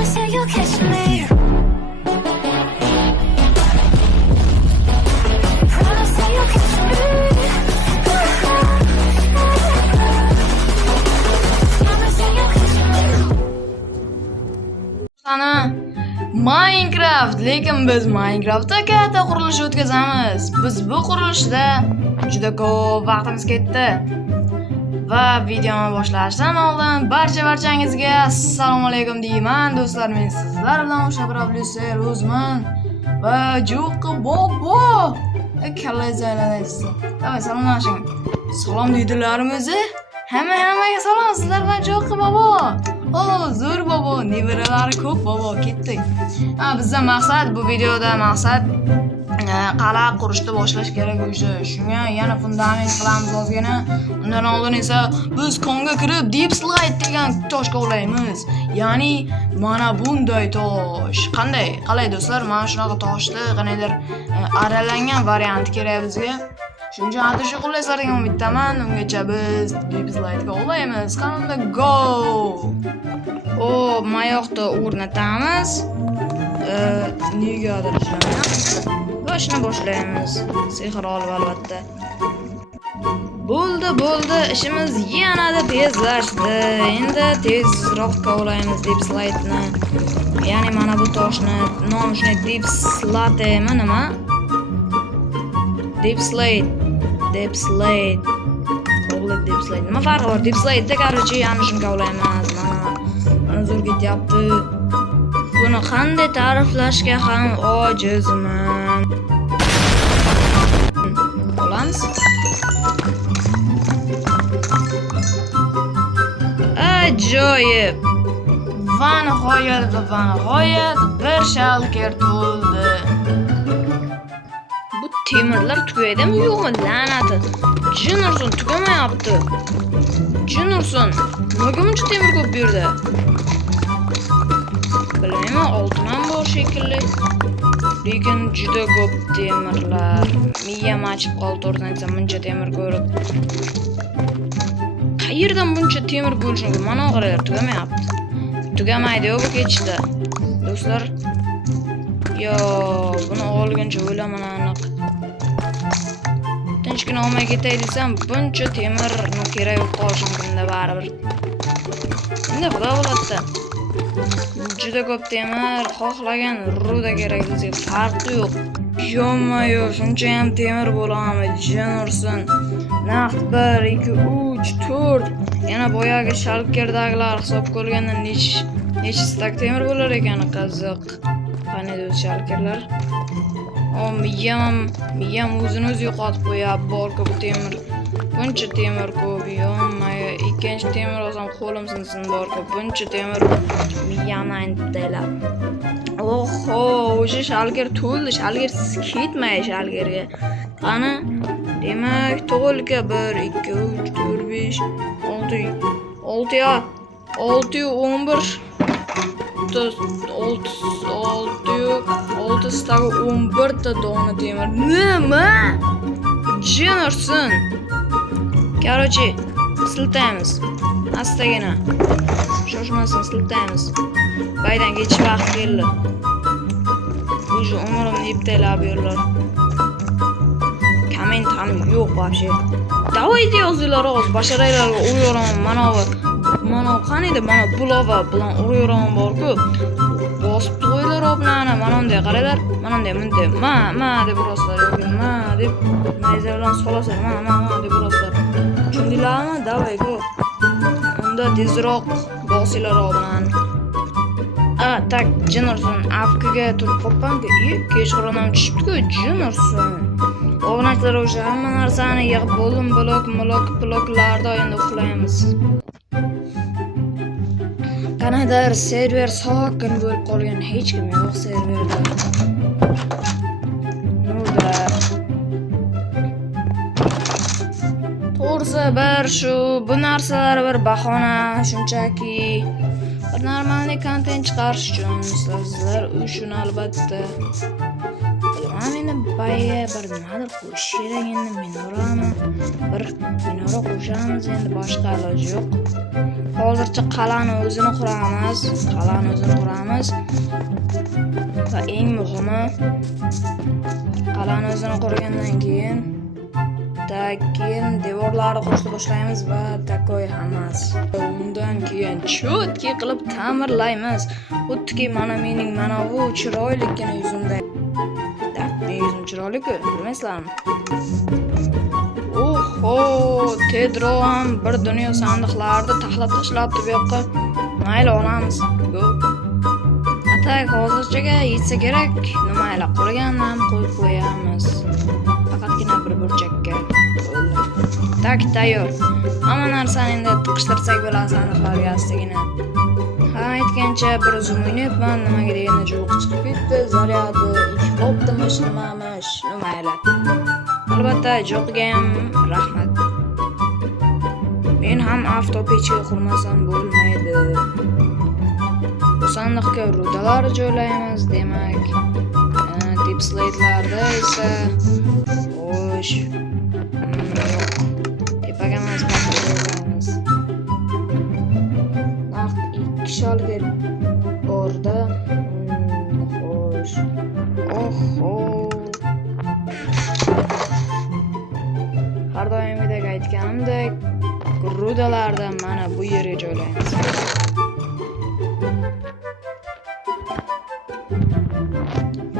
Promise that you'll catch me. Promise that you'll catch me. Promise that you'll catch me. Ana Minecraft, lekin biz Minecraftda katta qurilish o'tkazamiz. Biz bu qurilishda juda ko'p vaqtimiz ketdi. Va videoni boshlashdan oldin barchangizga assalomu alaykum deyman do'stlar. Men sizlar bilan o'sha Producer O'zman va Jo'qi bobo. Kallayzalaysiz. Davay salomlashing. Salom deydilarmi o'zi? Hammaga salom sizlar bilan Jo'qi bobo. Zo'r bobo, nevaralari ko'p bobo, ketdik. Bizda maqsad, bu videoda maqsad qal'a qurishni boshlash kerak o'sha. Shunga yana fundament qilamiz ozgina. Undan oldin esa biz konga kirib deep slide degan tosh kovlaymiz. Ya'ni mana bunday tosh. Qalay do'stlar, mana shunaqa toshni qanaydir aralangan varianti kerak bizga. Shuncha atoshi qo'llaysizlarga umiddaman. Ungacha biz deep slide kovlaymiz. Qanday go! Mayoqni o'rnatamiz. Negadir ishlamayapti. Boshni boshlaymiz. Sehr olib albatta. Bo'ldi, ishimiz yanada tezlashdi. Endi tezroq kovlaymiz deep slide-ni. Ya'ni mana bu toshni nomi shunday deep slide-mi nima? Deep slide. Nima farqi bor? Deep slide-da короче, yana shuni kovlaymiz. Mana zo'r ketyapti. Buni qanday ta'riflashga ham ojizman. Olamiz. Ajoyib. Va nihoyat bir shalker to'ldi. Bu temirlar tugaydimi yo'qmi? La'nati. Jin ursin, tugamayapti. Jin ursin. Nimaga buncha temir ko'p bu yerda? Bilmayman, oltin ham bor shekilli. Lekin juda ko'p temirlar. Miyam achib qoldi o'rnaysan buncha temir ko'rib. Qayerdan buncha temir bo'lishi mumkin? Mana qaranglar, tugamayapti. Tugamaydi-ku bu ketishda. Do'stlar, yo, buni olguncha o'ylaman aniq. Tinchgina olmay ketay desam, buncha temirni kerak yo'q qolishi mumkin-da baribir. Endi xudo bo'ladi. Juda ko'p temir, xohlagan ruda kerak bizga, farqi yo'q. Yo-mayo, shuncha ham temir bo'ladimi? Jin ursin. Naqd 1, 2, 3, 4. Yana boyagi shalkerdagilar hisob ko'rganda necha stak temir bo'lar ekan, qiziq. Qani do'st shalkerlar? Miyam o'zini-o'zi yo'qotib qo'yapti, bor-ku bu temir. Buncha temir ko'p, yo-mayo, ikkinchi temir olsam qo'lim sinsin bor-ku, buncha temir miyamni aytdilar. Oho, o'sha shalger to'ldi, shalger ketmay shalgerga. Qani, demak, to'lga 1, 2, 3, 4, 5, 6 ya, 6 11 6 stagi 11 ta dona temir. Nima? Jin ursin. Короче, siltaymiz. Astagina. Shoshmasin, siltaymiz. Baydan ketish vaqti keldi. O'sha umrimni iptaylab yurlar. Komment ham yo'q вообще. Davayda yozinglar o'z basharaylarga urayoraman. Mana qaniydi, mana bulova bilan urayoraman bor-ku. Bosib qo'ylar obnani, mana bunday qaranglar. Mana bunday. Ma deb urasizlar yoki ma deb nayza bilan solasizlar. Ma deb urasizlar. Tushundinglarmi? Davay-ku. Unda tezroq bosinglar obnani. Tak, jin ursin. Afkiga turib qoppanku. Kechqurun ham tushibdi-ku, jin ursin. Obunachilar o'sha hamma narsani yig'ib bo'ldim, bloklarda endi uxlaymiz. Qanaqadir server sokin bo'lib qolgan, hech kim yo'q serverda. Nurlar. To'g'risi bu narsalar bir bahona, shunchaki bir normalniy kontent chiqarish uchun sizlar uchun albatta. Endi bayga bir nimadir qo'shish kerak, endi minorani bir minora qo'shamiz, endi boshqa iloji yo'q. hozircha qal'ani o'zini quramiz. Va eng muhimi, qal'ani o'zini qurgandan keyin devorlarni qurishni boshlaymiz va takoy hammasi. Undan keyin cho'tki qilib ta'mirlaymiz. Xuddiki mana bu chiroyligina yuzimda. Men yuzim chiroyli-ku, bilmaysizlarmi? Oho, Tedro ham bir dunyo sandiqlarni taxlab tashlabdi bu yoqqa. Mayli, olamiz. Go. Atak hozirchaga yetsa kerak. Mayli, qurgandan ham qo'yib qo'yamiz. Faqatgina bir burchakka. Tak tayyor. Hamma narsani endi tiqishtirsak bo'ladi sandiqlarga astagina. Ha, aytgancha bir zum o'ynayapman, nimaga deganda jo'q chiqib ketdi. Zaryadi, ikki qopdimish, nimamish, mayli. Albatta, jo'qiga ham rahmat. Men ham avtopechga qurmasam bo'lmaydi. Bu sandiqqa rudalar joylaymiz, demak. Deep slate'larda esa xo'sh. Tepaga emas, pastga joylaymiz. Vaqt 2 sholga borda. Xo'sh. Oho. Har doimgidek aytganimdek, rudalarni mana bu yerga joylaymiz.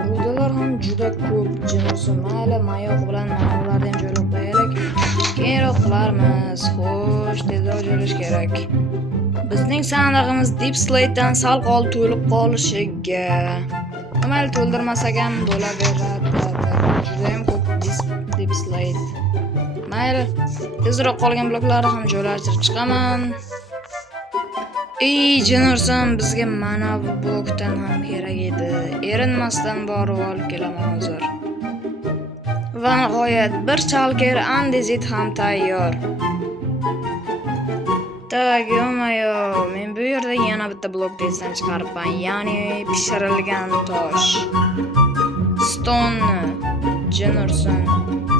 Rudalar ham juda ko'p jinsi. Mayli, mayoq bilan ma'nolarni ham joylab qo'yaylik. Keyinroq qilarmiz. Xo'sh, tezroq joylash kerak. Bizning sandig'imiz deep slate'dan sal qol to'lib qolishiga. Mayli, to'ldirmasak ham bo'laveradi. Juda ham ko'p deep slate. Mayli, tezroq qolgan bloklarni ham joylashtirib chiqaman. Jennerson, bizga mana bu blokdan ham kerak edi. Erinmasdan borib olib kelaman hozir. Va nihoyat bir chalker andezit ham tayyor. Yo'mayo, men bu yerda yana bitta blok tezdan chiqaribman, ya'ni pishirilgan tosh. Stone Jennerson.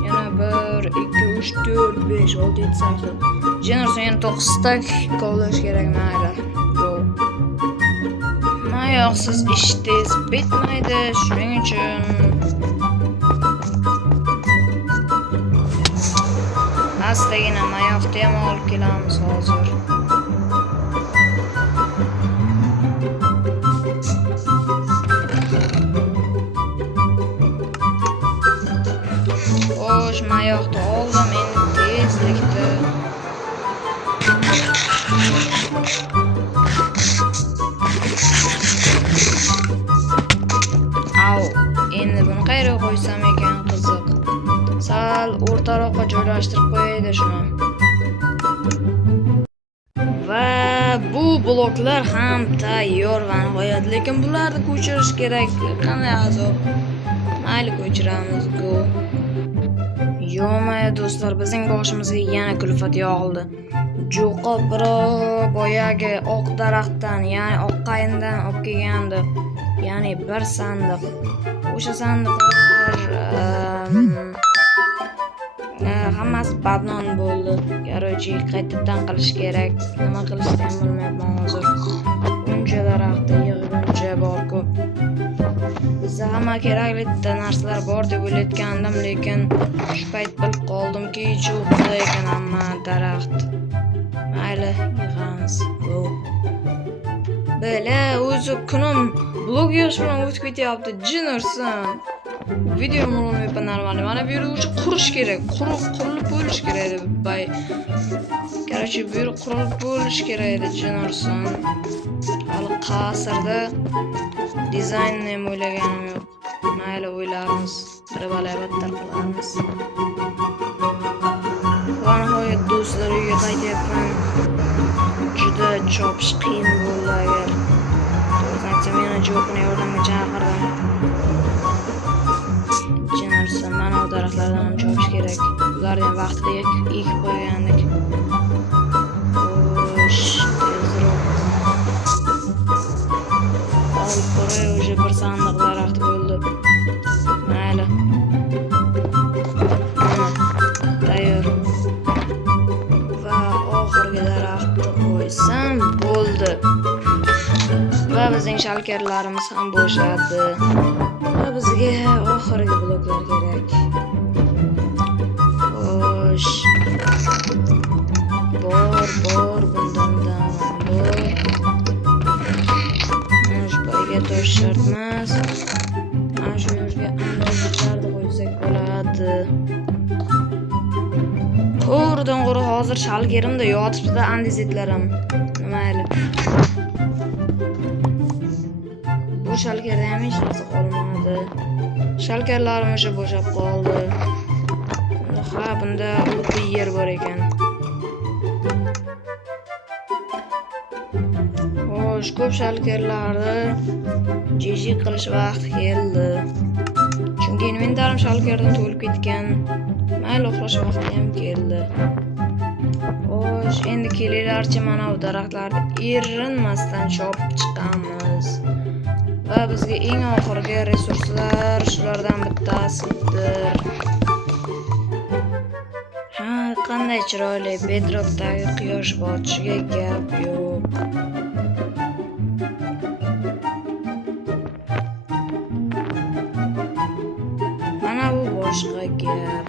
Yana 1 2 3 4 5 6 7 8. Jennerson yana 9 stack qo'llash kerak mayli. Mayoqsiz ish tez bitmaydi, shuning uchun astagina mayoqni ham olib kelamiz hozir. Xo'sh, mayoqni oldim endi tezlikda. Endi buni qayerga qo'ysam ekan, qiziq. Sal o'rtaroqqa joylashtirib qo'yaylik shuni. Va bu bloklar ham tayyor va nihoyat, lekin bularni ko'chirish kerak. Qanday azob. Mayli, ko'chiramiz. Go. Yo'may do'stlar, bizning boshimizga yana kulfat yog'ildi. Jo'qa boyagi oq daraxtdan, ya'ni oq qayindan olib kelgandi. Ya'ni bir sandiq. O'sha sandiqlar hammasi badnon bo'ldi. Qarochi qaytadan qilish kerak. Nima qilishni ham bilmayapman hozir. Uncha daraxtda yig'guncha bor-ku. Bizda hamma kerakli narsalar bor deb o'ylayotgandim, lekin shu payt bilib qoldimki, cho'qda ekan hamma daraxt. Mayli, yig'amiz. Bela, o'zi kunim blog yosh bilan o'tib ketyapti. Jennerson. Video bo'lmayapti normalniy. Mana bu yerda o'sha qurish kerak. Qurilib bo'lish kerak edi. Qarochi bu yerda qurilib bo'lish kerak edi Jennerson. Hali qasrda dizaynni ham o'ylaganim yo'q. Mayli, o'ylarmiz. Bir balabatlar qilamiz. Va nihoyat do'stlar, uyga qaytyapman. Juda chopish qiyin bo'ldi agar. To'g'ri meni jo'qni yordamga chaqirdim. Jennerson, mana bu daraxtlardan ham chopish kerak. Ularni ham vaqtida ekib qo'ygandik. Xo'sh, tezroq. Olib ko'ray, o'sha bir sandiq daraxt bo'ldi. Mayli. Tayyor. Va oxirgi daraxtni qo'ysam bizning shalkarlarimiz ham bo'shadi. Va bizga oxirgi bloklar kerak. Xo'sh. Bor, bundan bor. Mana shu boyga tosh shart emas. Mana shu yerga andizlarni qo'ysak bo'ladi. To'g'ridan qo'ra hozir shalkerimda yotibdi andizitlarim. Mayli. Bu shalkerda ham hech narsa qolmadi. Shalkarlarim o'sha bo'shab qoldi. Ha, bunda ulug'li yer bor ekan. Xo'sh, ko'p shalkerlarni jiji qilish vaqti keldi. Chunki inventarim shalkerdan to'lib ketgan. Mayli, uxlash vaqti ham keldi. Xo'sh, endi kelinglarchi mana bu daraxtlarni erinmasdan chopib chiqamiz. Va bizga eng oxirgi resurslar shulardan bittasidir. Ha, qanday chiroyli bedrockdagi quyosh botishiga gap yo'q. Mana bu boshqa gap.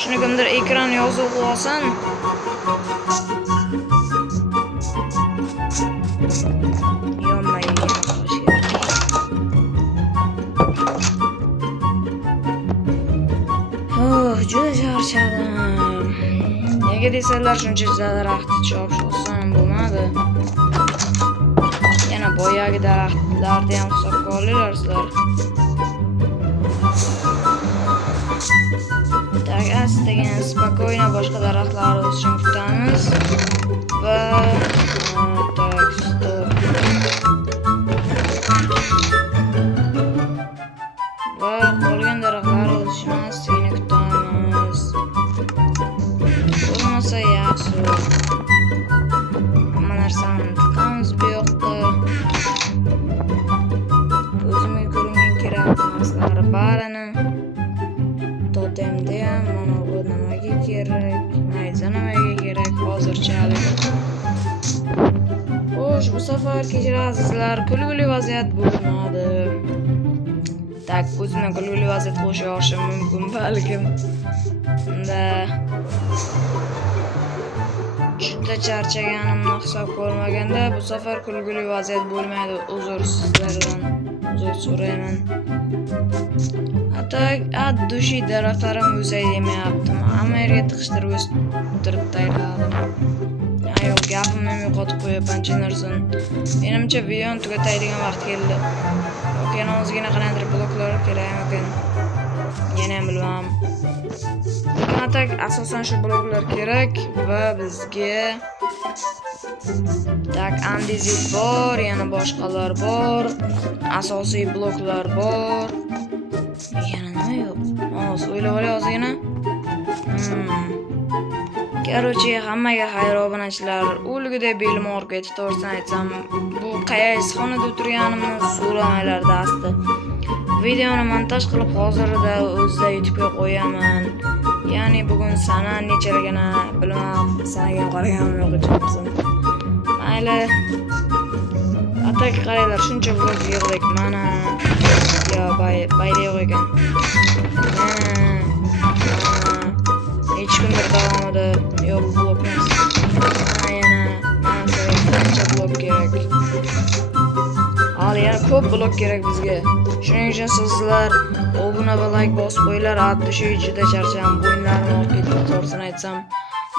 Shuni kimdir ekran yozib qo'ysin. Yonmay qo'yish kerak. Juda charchadim. Nega desalar shuncha daraxtni chopish oson bo'lmadi. Yana boyagi daraxtlarni ham hisobga olinglar sizlar. Tak, asta-sekin spokojno boshqa daraxtlar o'sishini kutamiz. Va tak, stop. Va qolgan daraxtlar o'sishini asta-sekin kutamiz. Bo'lmasa yaxshi. Hamma narsani tiqamiz bu yoqda. O'zimga ko'ringan kerakli narsalar barini totemda ham mana bu nimaga kerak, nayza nimaga kerak hozirchalik. Xo'sh, bu safar kechirasizlar, kulguli vaziyat bo'lmadi. Tak, o'zimdan kulguli vaziyat qo'sha olishim mumkin balkim. Unda juda charchaganimni hisobga olmaganda bu safar kulguli vaziyat bo'lmaydi. Uzr sizlardan. Uzr so'rayman. Hatta dushi daraxtlarim o'say demayaptim. Hamma yerga tiqishtirib o'stirib tayyorladim. Yo'q, gapimni ham yo'qotib qo'yapman, chinarsin. Menimcha videoni tugataydigan vaqt keldi. Yo'q, yana ozgina qanday bloklar kerak ekan. Yana ham bilmadim. Lekin asosan shu bloklar kerak va bizga tak andezit bor, yana boshqalar bor, asosiy bloklar bor. Yana nima yo'q? Hozir o'ylab olay ozgina. Короче, hammaga xayr obunachilar. O'lgida belim og'rib ketdi, to'g'risini aytsam. Bu qaysi xonada o'tirganimni so'ramanglar dasti. Videoni montaj qilib hozirda o'zida YouTube'ga qo'yaman. Ya'ni bugun sana nechaligini bilmam, sanaga qaraganim yo'q ekan. Mayli. Atak qaranglar, shuncha blok yig'dik mana. Yo, bayda yo'q ekan. Hech kundir davomida yo'q blok emas. Yana mana blok kerak. Hali yana ko'p blok kerak bizga. Shuning uchun sizlar obuna va like bosib qo'yinglar. Shu juda charchadim, bo'yinlarim og'rib ketdi, to'g'risini aytsam.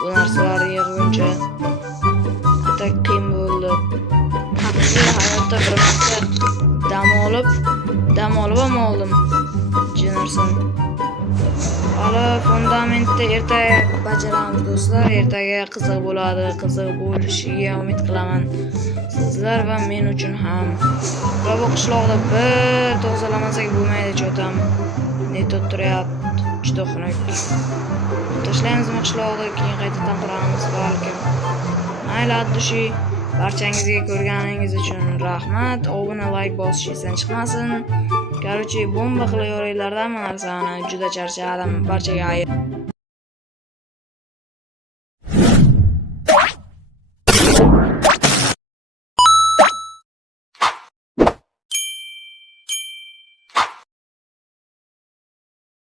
Bu narsalarni yig'guncha atak qiyin bo'ldi. Haqiqiy hayotda bir marta dam olib ham oldim. Jinarson. Hali fundamentni ertaga bajaramiz do'stlar. Ertaga qiziq bo'ladi, qiziq bo'lishiga umid qilaman. Sizlar va men uchun ham. Va bu qishloqda bir tozalamasak bo'lmaydi, cho'tam. Net o'tiryapti, juda xunuk. Tashlaymizmi qishloqda, keyin qaytadan quramiz balkim. Mayli, addushi. Barchangizga ko'rganingiz uchun rahmat. Obuna, like bosish esdan chiqmasin. Короче, bomba qilayoringlar hamma narsani. Juda charchadim. Barchaga